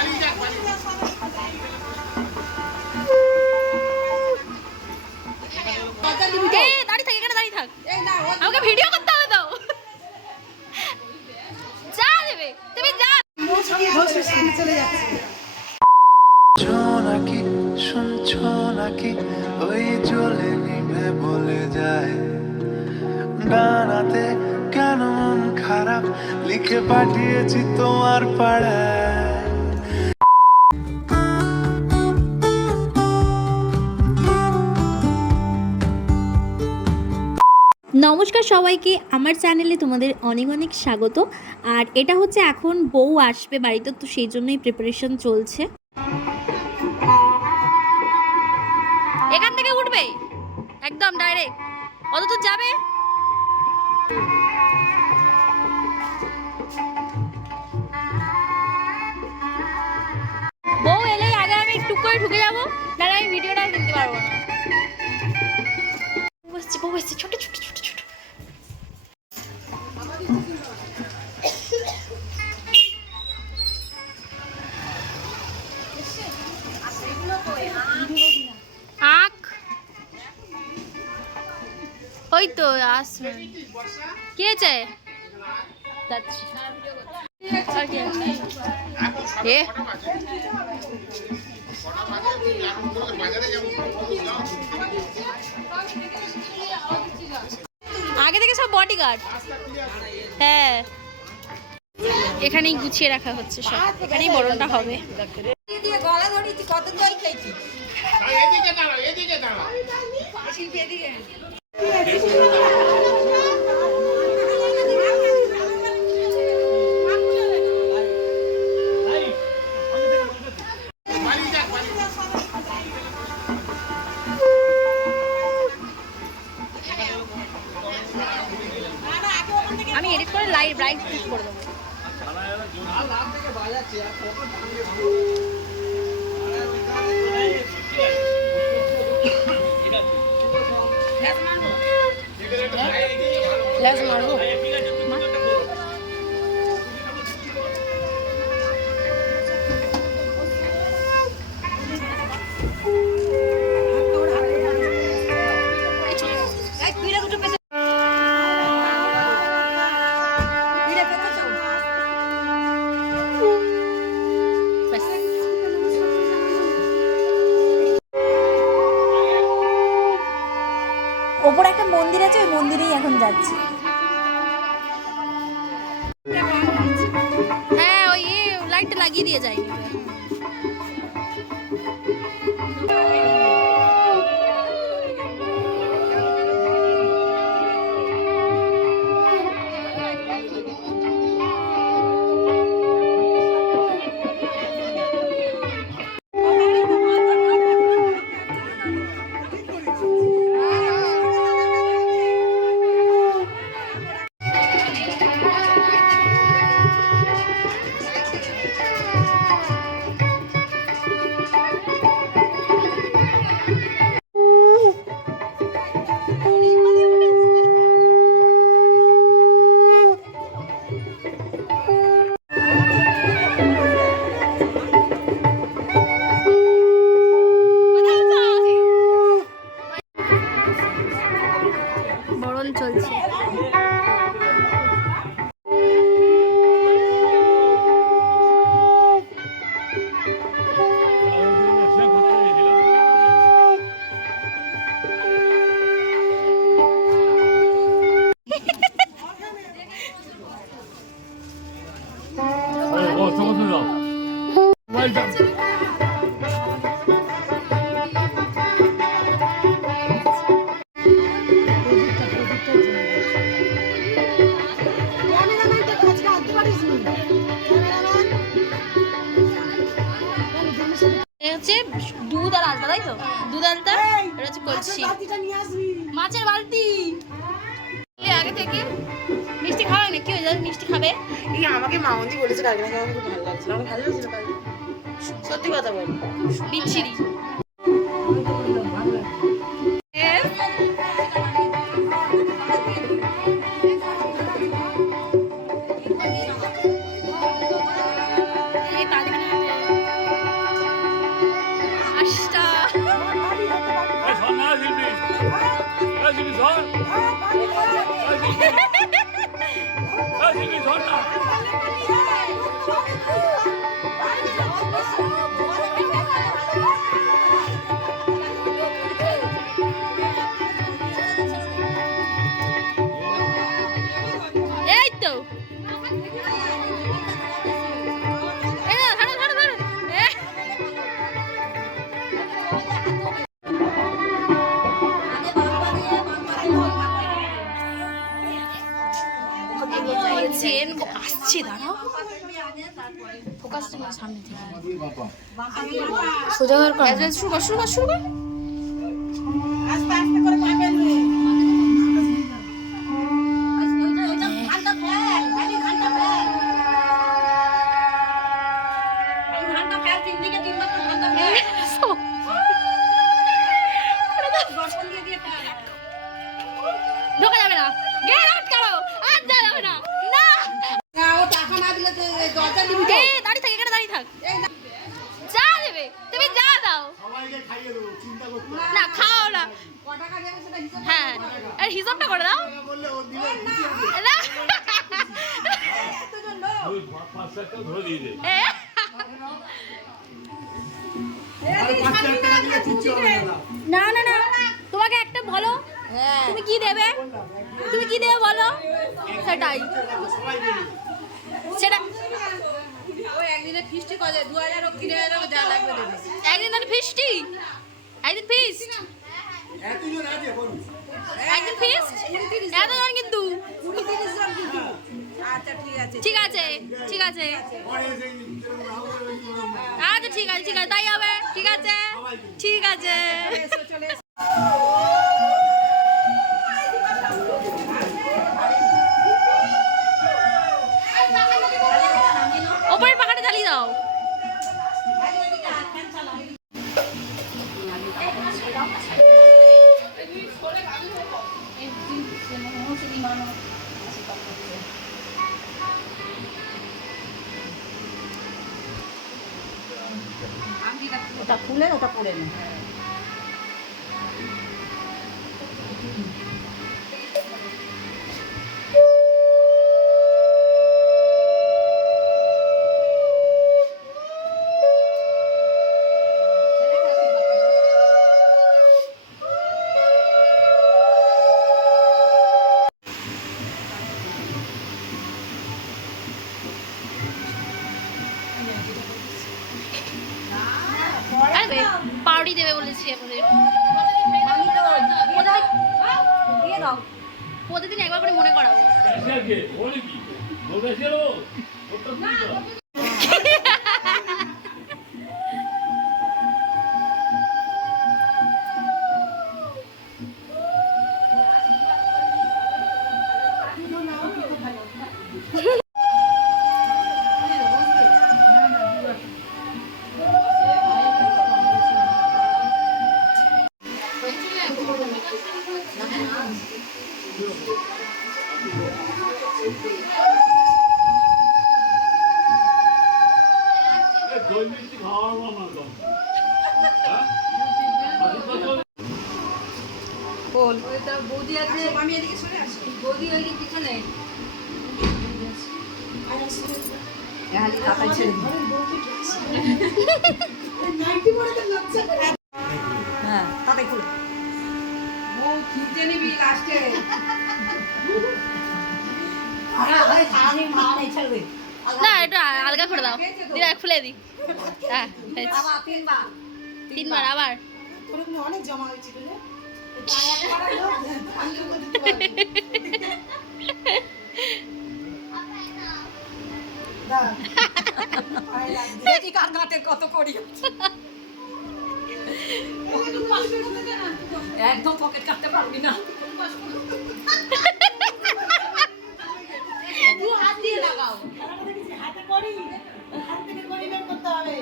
দাঁড়িয়ে থাক, এখানে দাঁড়িয়ে থাক, আমাকে ভিডিও করতে হবে তো। যা দেবে তুমি যা। চলে যাচ্ছে নাকি শুনছো নাকি ওই জ্বলে নিভে বলে যায় গানাতে কেন মন খারাপ লিখে পাঠিয়েছি তোমার পাড়ায়। নমস্কার সবাইকে, আমার চ্যানেলে তোমাদের অনেক অনেক স্বাগত। আর এটা হচ্ছে এখন বউ আসবে বাড়িতে, তো সেই জন্যই প্রিপারেশন চলছে। এখান থেকে উঠবে একদম ডাইরেক্ট, অত দূর যাবে। বউ এলেই আগে আমি একটু করে ঢুকে যাবো, নাহলে আমি ভিডিওটাও কিনতে পারবো না। বউ এসছে, ছোট ছোট ছোট ছোট। আখ ওই তো আসবে, কি হয়েছে? আগে থেকে সব বডিগার্ড। হ্যাঁ, এখানেই গুছিয়ে রাখা হচ্ছে সব, এখানেই বরণটা হবে। আমি এডিট করে লাইভ ক্লিক করে দেবো। ওপরে একটা মন্দির আছে, ওই মন্দিরেই এখন যাচ্ছি। হ্যাঁ, ওই লাইটটা লাগিয়ে দিয়ে যায়নি। বরণ চলছে। হচ্ছে দুধ আর আলতা, তাই তো? দুধ আলতা, এটা হচ্ছে কলসি, মাছের বালতি। আগে থেকে মিষ্টি খাওয়া না, কি হয়ে যাবে? মিষ্টি খাবে। এই আমাকে মামনি বলেছে কালকে নাকি আমার খুব ভালো লাগছিল, আমার ভালো লাগছিল কালকে, সত্যি কথা বল, বিচ্ছিরি। এই তো আসছে, দাঁড়াও ফোকাস সামনে থেকে সোজা কর, শুরু কর শুরু কর শুরু কর। ঢোকা যাবে না, গেট আটকাও, আর যাবে না, না দাঁড়িয়ে থাক, এখানে দাঁড়িয়ে থাক, যা দেবে তুমি যা দাও, না খাও না, হ্যাঁ আর হিসাবটা করে দাও না। না না না তোমাকে একটা বলো, তুমি কি দেবে, তুমি কি দেবে বলো, সেটাই সেটা একদিনে ফিস্টি করে 2000 ও 3000 যা লাগবে দেবে। একদিন মানে ফিস্টি, একদিন ফিস্ট, একদিন ফিস্ট, এতজন কিন্তু, আচ্ছা ঠিক আছে ঠিক আছে ঠিক আছে, আচ্ছা ঠিক আছে ঠিক আছে তাই হবে, ঠিক আছে ঠিক আছে। ওপরের পাখাটা জ্বালিয়ে দাও। ওটা খুলে ওটা পড়ে নে। পাউডি দেবে বলেছি আমাদের, প্রতিদিন একবার করে মনে করাবো। বল ওইটা বৌদি আছে, আমি এদিকে সরে আসি, বৌদি ওইদিকে পিছনে হালি কাটা ছেড়ে হ্যাঁ তাতে খুল ও খিচে নিবি লাস্টে না এটা আলগা করে দাও, দিদা খুলে দি, হ্যাঁ তিনবার আবার অনেক জমা হয়েছিল দেখি কার ঘাটে কত করি একদম পকেট কাটতে পারবি না, হাত দিয়ে লাগাও, হাতে করি, হাত থেকে করি বের করতে হবে।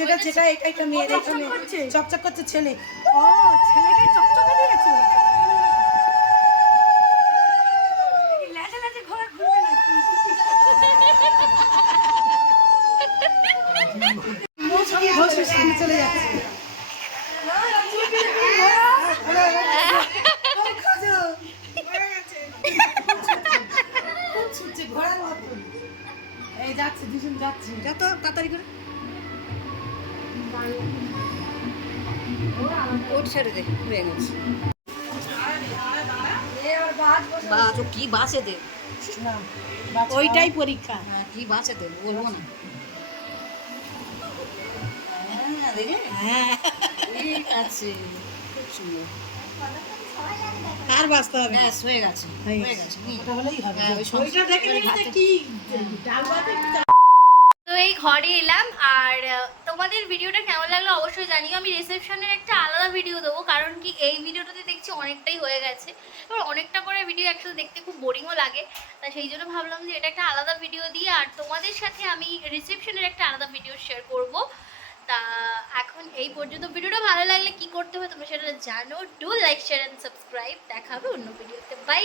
যেটা যেটা এটা একটা মেয়ের এখানে চকচক করছে ছেলে। ও ছেলেকে চকচকে দিয়েছো লেজে লেজে ঘোরা ঘুরবে নাকি চলে যাচ্ছে। এই যাচ্ছে দুজন যাচ্ছে যত তাড়াতাড়ি করে ওট ছেড়ে দে হয়ে গেছে বাস ও কি বাসে দে না ওইটাই পরীক্ষা হ্যাঁ, কি বাঁচে দেবো বলবো না হ্যাঁ ঠিক আছে খুব সুন্দর আর বাঁচতে হবে ব্যাস হয়ে গেছে হয়ে গেছে ওটা হলেই হবে হ্যাঁ, ওই সব- ওইটা দেখে নিলে তো কি ডাল ভাতে তো এই ঘরে এলাম আর তোমাদের ভিডিওটা কেমন লাগলো অবশ্যই জানিও। আমি রিসেপশনের একটা আলাদা ভিডিও দেবো, কারণ কি এই ভিডিওটাতে দেখছি অনেকটাই হয়ে গেছে, এবার অনেকটা করে ভিডিও একসাথে দেখতে খুব বোরিংও লাগে, তা সেই জন্য ভাবলাম যে এটা একটা আলাদা ভিডিও দিয়ে আর তোমাদের সাথে আমি রিসেপশনের একটা আলাদা ভিডিও শেয়ার করব। তা এখন এই পর্যন্ত। ভিডিওটা ভালো লাগলে কি করতে হবে তোমরা সেটা জানো। Do like share and subscribe. দেখা হবে অন্য ভিডিওতে। বাই।